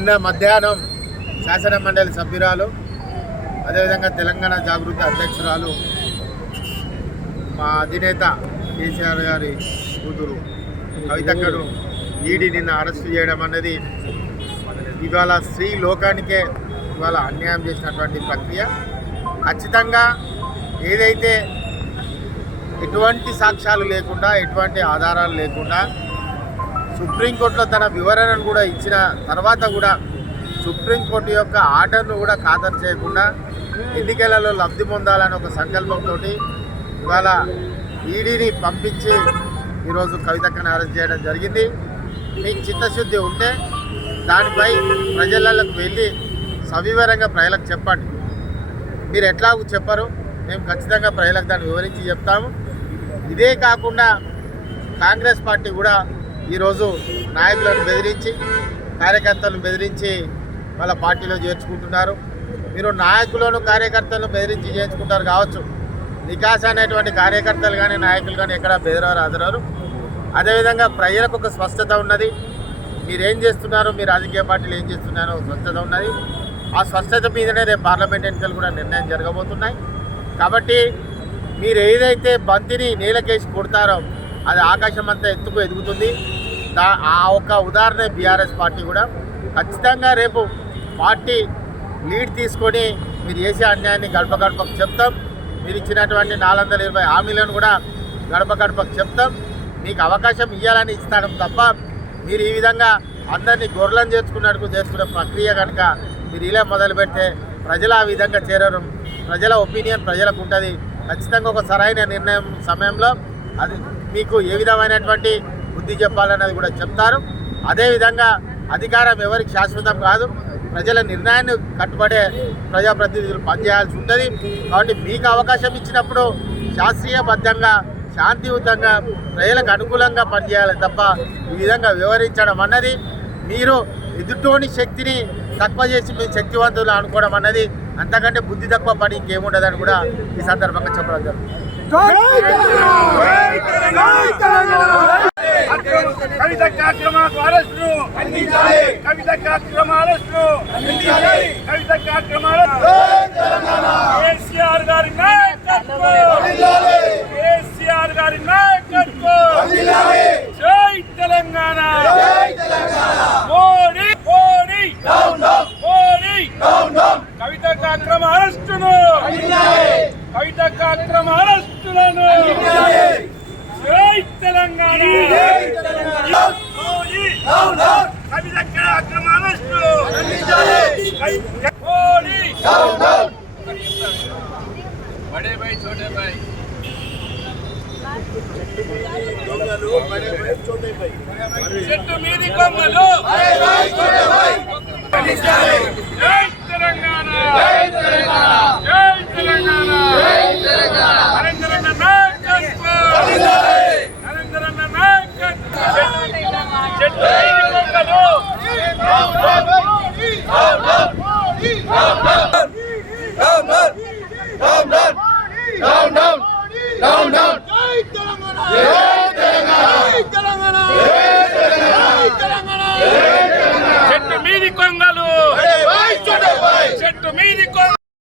నిన్న మధ్యాహ్నం శాసన మండలి సభ్యురాలు అదేవిధంగా తెలంగాణ జాగృతి అధ్యక్షురాలు మా అధినేత కేసీఆర్ గారి కూతురు కవితక్కను ఈడీ నిన్న అరెస్టు చేయడం అన్నది ఇవాళ స్త్రీ లోకానికే ఇవాళ అన్యాయం చేసినటువంటి ప్రక్రియ. ఖచ్చితంగా ఏదైతే ఎటువంటి సాక్ష్యాలు లేకుండా ఎటువంటి ఆధారాలు లేకుండా సుప్రీంకోర్టులో తన వివరణను కూడా ఇచ్చిన తర్వాత కూడా సుప్రీంకోర్టు యొక్క ఆర్డర్ను కూడా ఖాతరు చేయకుండా ఎన్నికలలో లబ్ధి పొందాలని ఒక సంకల్పంతో ఇవాళ ఈడీని పంపించి ఈరోజు కవితక్కను అరెస్ట్ చేయడం జరిగింది. మీకు చిత్తశుద్ధి ఉంటే దానిపై ప్రజలకు వెళ్ళి సవివరంగా ప్రజలకు చెప్పండి. మీరు ఎట్లాగూ చెప్పరు, మేము ఖచ్చితంగా ప్రజలకు దాన్ని వివరించి చెప్తాము. ఇదే కాకుండా కాంగ్రెస్ పార్టీ కూడా ఈరోజు నాయకులను బెదిరించి కార్యకర్తలను బెదిరించి వాళ్ళ పార్టీలో చేర్చుకుంటున్నారు. మీరు నాయకులను కార్యకర్తలను బెదిరించి చేర్చుకుంటారు కావచ్చు, నికాస్ అనేటువంటి కార్యకర్తలు కానీ నాయకులు కానీ ఎక్కడ బెదిరారు అదరారు. అదేవిధంగా ప్రజలకు ఒక స్పష్టత ఉన్నది, మీరేం చేస్తున్నారు, మీ రాజకీయ పార్టీలు ఏం చేస్తున్నారో స్పష్టత ఉన్నది. ఆ స్పష్టత మీదనే రేపు పార్లమెంట్ ఎన్నికలు కూడా నిర్ణయం జరగబోతున్నాయి. కాబట్టి మీరు ఏదైతే బంతిని నేలకేసి కొడతారో అది ఆకాశం అంతా ఎత్తుకు ఎదుగుతుంది. ఆ ఒక్క ఉదాహరణ బీఆర్ఎస్ పార్టీ కూడా ఖచ్చితంగా రేపు పార్టీ లీడ్ తీసుకొని మీరు చేసే అన్యాయాన్ని గడప గడపకు చెప్తాం. మీరు ఇచ్చినటువంటి 420 హామీలను కూడా గడప గడపకు చెప్తాం. మీకు అవకాశం ఇవ్వాలని ఇస్తాడు తప్ప మీరు ఈ విధంగా అందరినీ గొర్రెలను చేసుకునే ప్రక్రియ కనుక మీరు ఇలా మొదలు పెడితే ప్రజలు ఆ విధంగా చేరరు. ప్రజల ఒపీనియన్ ప్రజలకు ఉంటుంది. ఖచ్చితంగా ఒక సరైన నిర్ణయం సమయంలో అది మీకు ఏ విధమైనటువంటి బుద్ధి చెప్పాలన్నది కూడా చెప్తారు. అదేవిధంగా అధికారం ఎవరికి శాశ్వతం కాదు, ప్రజల నిర్ణయాన్ని కట్టుబడే ప్రజాప్రతినిధులు పనిచేయాల్సి ఉంటుంది. కాబట్టి మీకు అవకాశం ఇచ్చినప్పుడు శాస్త్రీయబద్ధంగా శాంతియుతంగా ప్రజలకు అనుకూలంగా పనిచేయాలి తప్ప ఈ విధంగా వివరించడం అన్నది మీరు ఎదుటోని శక్తిని తక్కువ చేసి మీ శక్తివంతులు అనుకోవడం అన్నది అంతకంటే బుద్ధి తక్కువ పని ఇంకేముండదని కూడా ఈ సందర్భంగా చెప్పడం జరుగుతుంది. కవితక్క అక్రమ అరెస్టులను జై తెలంగాణ, కవితక్క అక్రమ అరెస్టు బడే భాయ్ చోటే భాయ్ చెట్టు మీది కొమ్మలు జై తెలంగాణ, జై తెలంగాణ, జై తెలంగాణ, జై తెలంగాణ. నరేంద్రన్న నాయకత్వం, నరేంద్రన్న నాయకత్వం. చెట్టు మీది కొమ్మలు down, down, down, down, down, down.